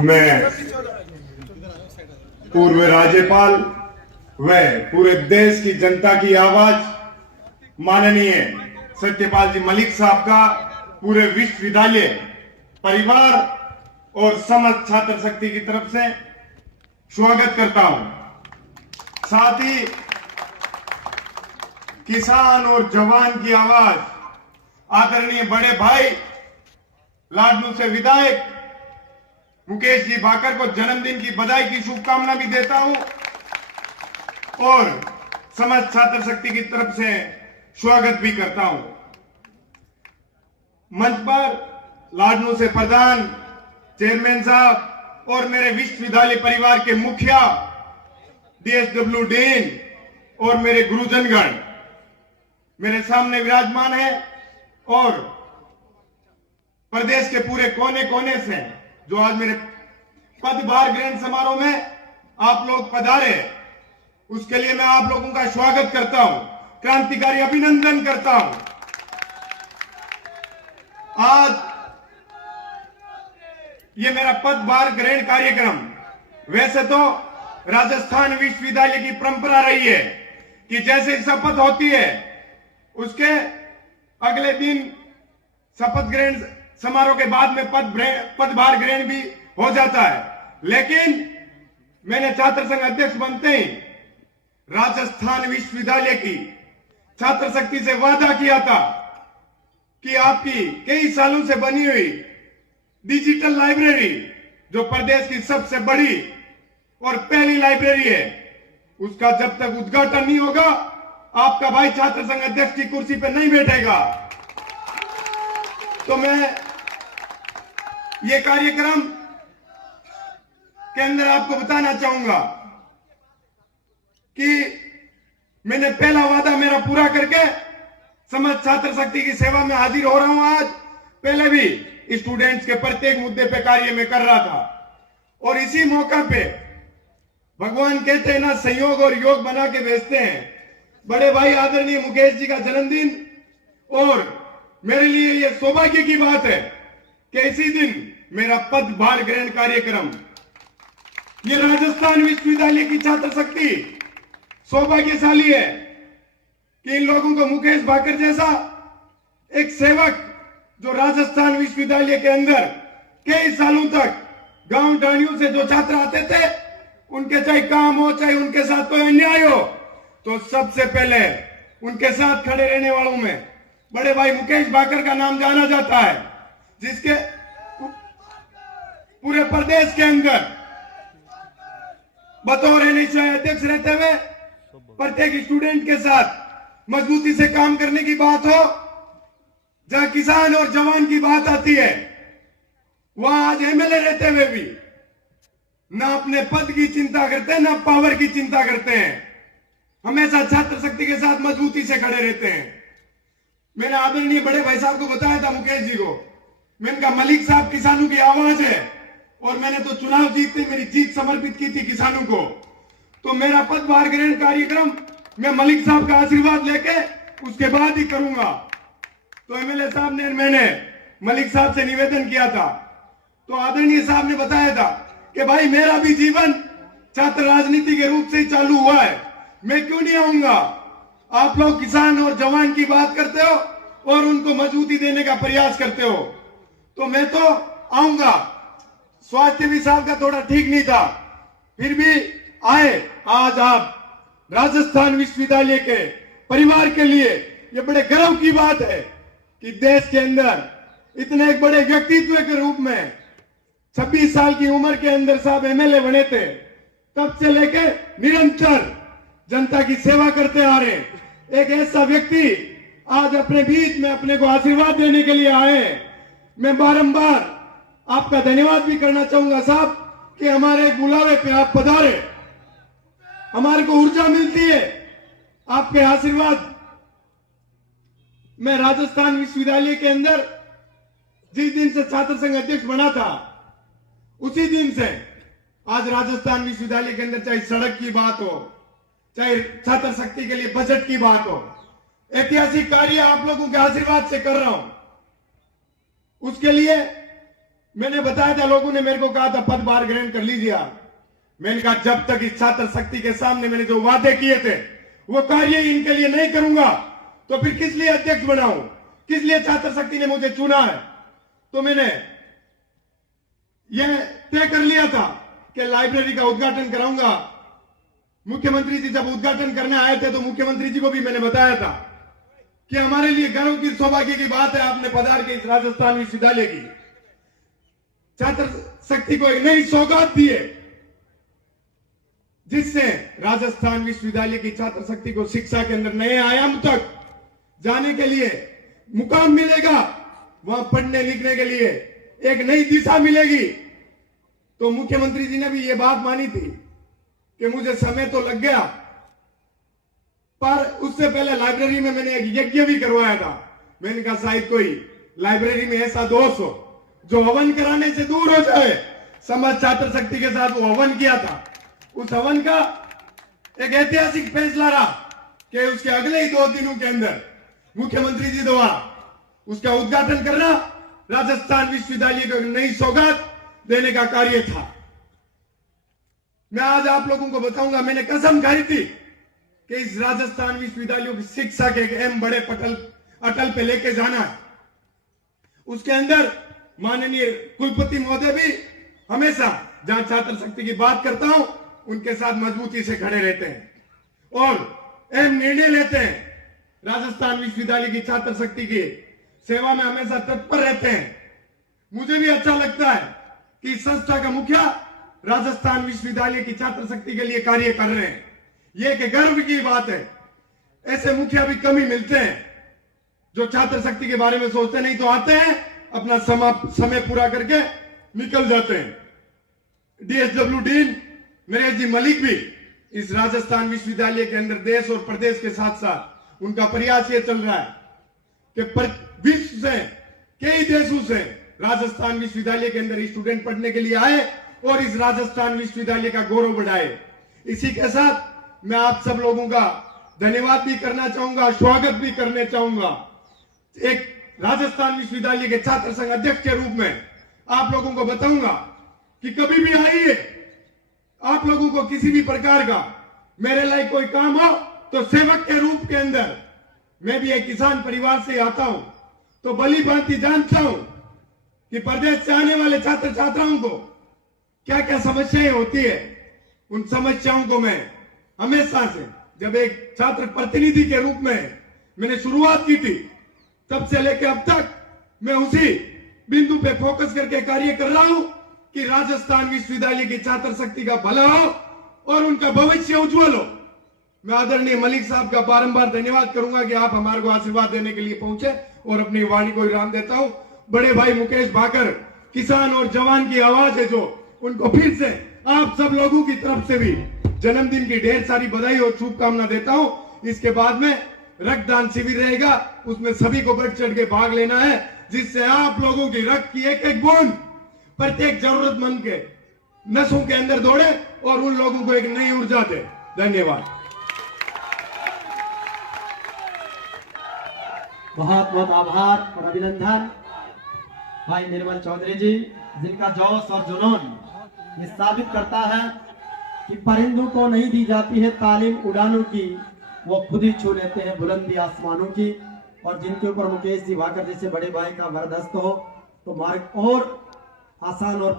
मैं पूर्व राज्यपाल व पूरे देश की जनता की आवाज माननीय सत्यपाल जी मलिक साहब का पूरे विश्वविद्यालय परिवार और समस्त छात्र शक्ति की तरफ से स्वागत करता हूं। साथ ही किसान और जवान की आवाज आदरणीय बड़े भाई लाडनू से विधायक मुकेश जी भाकर को जन्मदिन की बधाई की शुभकामना भी देता हूं और समस्त छात्र शक्ति की तरफ से स्वागत भी करता हूं। मंच पर लाडनू से प्रधान चेयरमैन साहब और मेरे विश्वविद्यालय परिवार के मुखिया DSW डीन और मेरे गुरुजनगण मेरे सामने विराजमान है और प्रदेश के पूरे कोने कोने से जो आज मेरे पदभार ग्रहण समारोह में आप लोग पधारे, उसके लिए मैं आप लोगों का स्वागत करता हूं, क्रांतिकारी अभिनंदन करता हूं। आज ये मेरा पदभार ग्रहण कार्यक्रम, वैसे तो राजस्थान विश्वविद्यालय की परंपरा रही है कि जैसे शपथ होती है उसके अगले दिन शपथ ग्रहण समारोह के बाद में पदभार ग्रहण भी हो जाता है, लेकिन मैंने छात्र संघ अध्यक्ष बनते ही राजस्थान विश्वविद्यालय की छात्र शक्ति से वादा किया था कि आपकी कई सालों से बनी हुई डिजिटल लाइब्रेरी, जो प्रदेश की सबसे बड़ी और पहली लाइब्रेरी है, उसका जब तक उद्घाटन नहीं होगा आपका भाई छात्र संघ अध्यक्ष की कुर्सी पर नहीं बैठेगा। तो मैं ये कार्यक्रम के अंदर आपको बताना चाहूंगा कि मैंने पहला वादा मेरा पूरा करके समस्त छात्र शक्ति की सेवा में हाजिर हो रहा हूं। आज पहले भी स्टूडेंट्स के प्रत्येक मुद्दे पे कार्य में कर रहा था और इसी मौका पे भगवान कहते हैं ना, संयोग और योग बना के भेजते हैं। बड़े भाई आदरणीय मुकेश जी का जन्मदिन और मेरे लिए यह सौभाग्य की बात है कि इसी दिन मेरा पदभार ग्रहण कार्यक्रम, ये राजस्थान विश्वविद्यालय की छात्र शक्ति सौभाग्यशाली है कि इन लोगों को मुकेश भाकर जैसा एक सेवक, जो राजस्थान विश्वविद्यालय के अंदर कई सालों तक गांव डाणियों से जो छात्र आते थे, उनके चाहे काम हो चाहे उनके साथ कोई अन्याय हो, तो सबसे पहले उनके साथ खड़े रहने वालों में बड़े भाई मुकेश भाकर का नाम जाना जाता है, जिसके पूरे प्रदेश के अंदर बतौर NHI अध्यक्ष रहते हुए प्रत्येक स्टूडेंट के साथ मजबूती से काम करने की बात हो, जहां किसान और जवान की बात आती है, वहां आज MLA रहते हुए भी ना अपने पद की चिंता करते हैं ना पावर की चिंता करते हैं, हमेशा छात्र शक्ति के साथ मजबूती से खड़े रहते हैं। मैंने आदरणीय बड़े भाई साहब को बताया था, मुकेश जी को, मैंने कहा मलिक साहब किसानों की आवाज है और मैंने तो चुनाव जीतते मेरी जीत समर्पित की थी किसानों को, तो मेरा पदभार ग्रहण कार्यक्रम मैं मलिक साहब का आशीर्वाद लेके उसके बाद ही करूंगा। तो MLA साहब ने, मैंने मलिक साहब से निवेदन किया था, तो आदरणीय साहब ने बताया था कि भाई मेरा भी जीवन छात्र राजनीति के रूप से ही चालू हुआ है, मैं क्यों नहीं आऊंगा। आप लोग किसान और जवान की बात करते हो और उनको मजबूती देने का प्रयास करते हो, तो मैं तो आऊंगा। स्वास्थ्य भी साहब का थोड़ा ठीक नहीं था, फिर भी आए। आज आप राजस्थान विश्वविद्यालय के परिवार के लिए यह बड़े गर्व की बात है कि देश के अंदर इतने एक बड़े व्यक्तित्व के रूप में 26 साल की उम्र के अंदर साहब MLA बने थे, तब से लेके निरंतर जनता की सेवा करते आ रहे एक ऐसा व्यक्ति आज अपने बीच में अपने को आशीर्वाद देने के लिए आए। मैं बारंबार आपका धन्यवाद भी करना चाहूंगा साहब कि हमारे बुलावे पे आप पधारे, हमारे को ऊर्जा मिलती है आपके आशीर्वाद। मैं राजस्थान विश्वविद्यालय के अंदर जिस दिन से छात्र संघ अध्यक्ष बना था, उसी दिन से आज राजस्थान विश्वविद्यालय के अंदर चाहे सड़क की बात हो, चाहे छात्र शक्ति के लिए बजट की बात हो, ऐतिहासिक कार्य आप लोगों के आशीर्वाद से कर रहा हूं। उसके लिए मैंने बताया था, लोगों ने मेरे को कहा था पदभार ग्रहण कर लीजिए आप। मैंने कहा जब तक इस छात्र शक्ति के सामने मैंने जो वादे किए थे वो कार्य इनके लिए नहीं करूंगा तो फिर किस लिए अध्यक्ष बनाऊं, किस लिए छात्र शक्ति ने मुझे चुना है। तो मैंने यह तय कर लिया था कि लाइब्रेरी का उद्घाटन कराऊंगा। मुख्यमंत्री जी जब उद्घाटन करने आए थे तो मुख्यमंत्री जी को भी मैंने बताया था कि हमारे लिए गर्व की सौभाग्य की बात है आपने पधार के इस राजस्थान विश्वविद्यालय की छात्र शक्ति को एक नई सौगात दी है, जिससे राजस्थान विश्वविद्यालय की छात्र शक्ति को शिक्षा के अंदर नए आयाम तक जाने के लिए मुकाम मिलेगा। वहां पढ़ने लिखने के लिए एक नई दिशा मिलेगी। तो मुख्यमंत्री जी ने भी ये बात मानी थी कि मुझे समय तो लग गया, पर उससे पहले लाइब्रेरी में मैंने एक यज्ञ भी करवाया था। मैंने कहा शायद कोई लाइब्रेरी में ऐसा दोस्त हो जो हवन कराने से दूर हो जाए। समाज छात्र शक्ति के साथ वो हवन किया था। उस हवन का एक ऐतिहासिक फैसला रहा कि उसके अगले ही 2 दिनों के अंदर मुख्यमंत्री जी द्वारा उसका उद्घाटन करना, राजस्थान विश्वविद्यालय को नई सौगात देने का कार्य था। मैं आज आप लोगों को बताऊंगा, मैंने कसम खाई थी कि इस राजस्थान विश्वविद्यालय की शिक्षा के एक अहम बड़े अटल पे लेके जाना है। उसके अंदर माननीय कुलपति महोदय भी हमेशा जहां छात्र शक्ति की बात करता हूं उनके साथ मजबूती से खड़े रहते हैं और अहम निर्णय लेते हैं। राजस्थान विश्वविद्यालय की छात्र शक्ति की सेवा में हमेशा तत्पर रहते हैं। मुझे भी अच्छा लगता है कि संस्था का मुखिया राजस्थान विश्वविद्यालय की छात्र शक्ति के लिए कार्य कर रहे हैं। यह एक गर्व की बात है। ऐसे मुखिया भी कम ही मिलते हैं जो छात्र शक्ति के बारे में सोचते नहीं तो आते हैं, अपना समय पूरा करके निकल जाते हैं। डीएसडब्ल्यू डीन नरेश जी मलिक भी इस राजस्थान विश्वविद्यालय के अंदर देश और प्रदेश के साथ साथ उनका प्रयास ये चल रहा है कि विश्व से कई देशों से राजस्थान विश्वविद्यालय के अंदर स्टूडेंट पढ़ने के लिए आए और इस राजस्थान विश्वविद्यालय का गौरव बढ़ाए। इसी के साथ मैं आप सब लोगों का धन्यवाद भी करना चाहूंगा, स्वागत भी करना चाहूंगा। एक राजस्थान विश्वविद्यालय के छात्र संघ अध्यक्ष के रूप में आप लोगों को बताऊंगा कि कभी भी आइए, आप लोगों को किसी भी प्रकार का मेरे लिए कोई काम हो तो सेवक के रूप के अंदर, मैं भी एक किसान परिवार से आता हूं तो भली भांति जानता हूं कि प्रदेश से आने वाले छात्र छात्राओं को क्या क्या समस्याएं होती है। उन समस्याओं को मैं हमेशा से, जब एक छात्र प्रतिनिधि के रूप में मैंने शुरुआत की थी, तब से लेकर अब तक मैं उसी बिंदु पे फोकस करके कार्य कर रहा हूं कि राजस्थान विश्वविद्यालय की छात्र शक्ति का भला हो और उनका भविष्य उज्जवल हो। मैं आदरणीय मलिक साहब का बारंबार धन्यवाद करूंगा कि आप हमारे को आशीर्वाद देने के लिए पहुंचे और अपनी वाणी को विराम देता हूं। बड़े भाई मुकेश भाकर, किसान और जवान की आवाज है जो, उनको फिर से आप सब लोगों की तरफ से भी जन्मदिन की ढेर सारी बधाई और शुभकामना देता हूं। इसके बाद में रक्तदान शिविर रहेगा, उसमें सभी को बढ़ चढ़ के भाग लेना है, जिससे आप लोगों की रक्त की एक एक बूंद प्रत्येक जरूरतमंद के नसों के अंदर दौड़े और उन लोगों को एक नई ऊर्जा दे। धन्यवाद। बहुत बहुत आभार और अभिनंदन भाई निर्मल चौधरी जी, जिनका जोश और जुनून ये साबित करता है कि परिंदों को नहीं दी जाती है तालीम उड़ानों की, वो खुद ही छू लेते हैं बुलंदी आसमानों की। और जिनके ऊपर मुकेश जी भाकर जैसे बड़े भाई का वरदस्त हो तो मार्ग और आसान और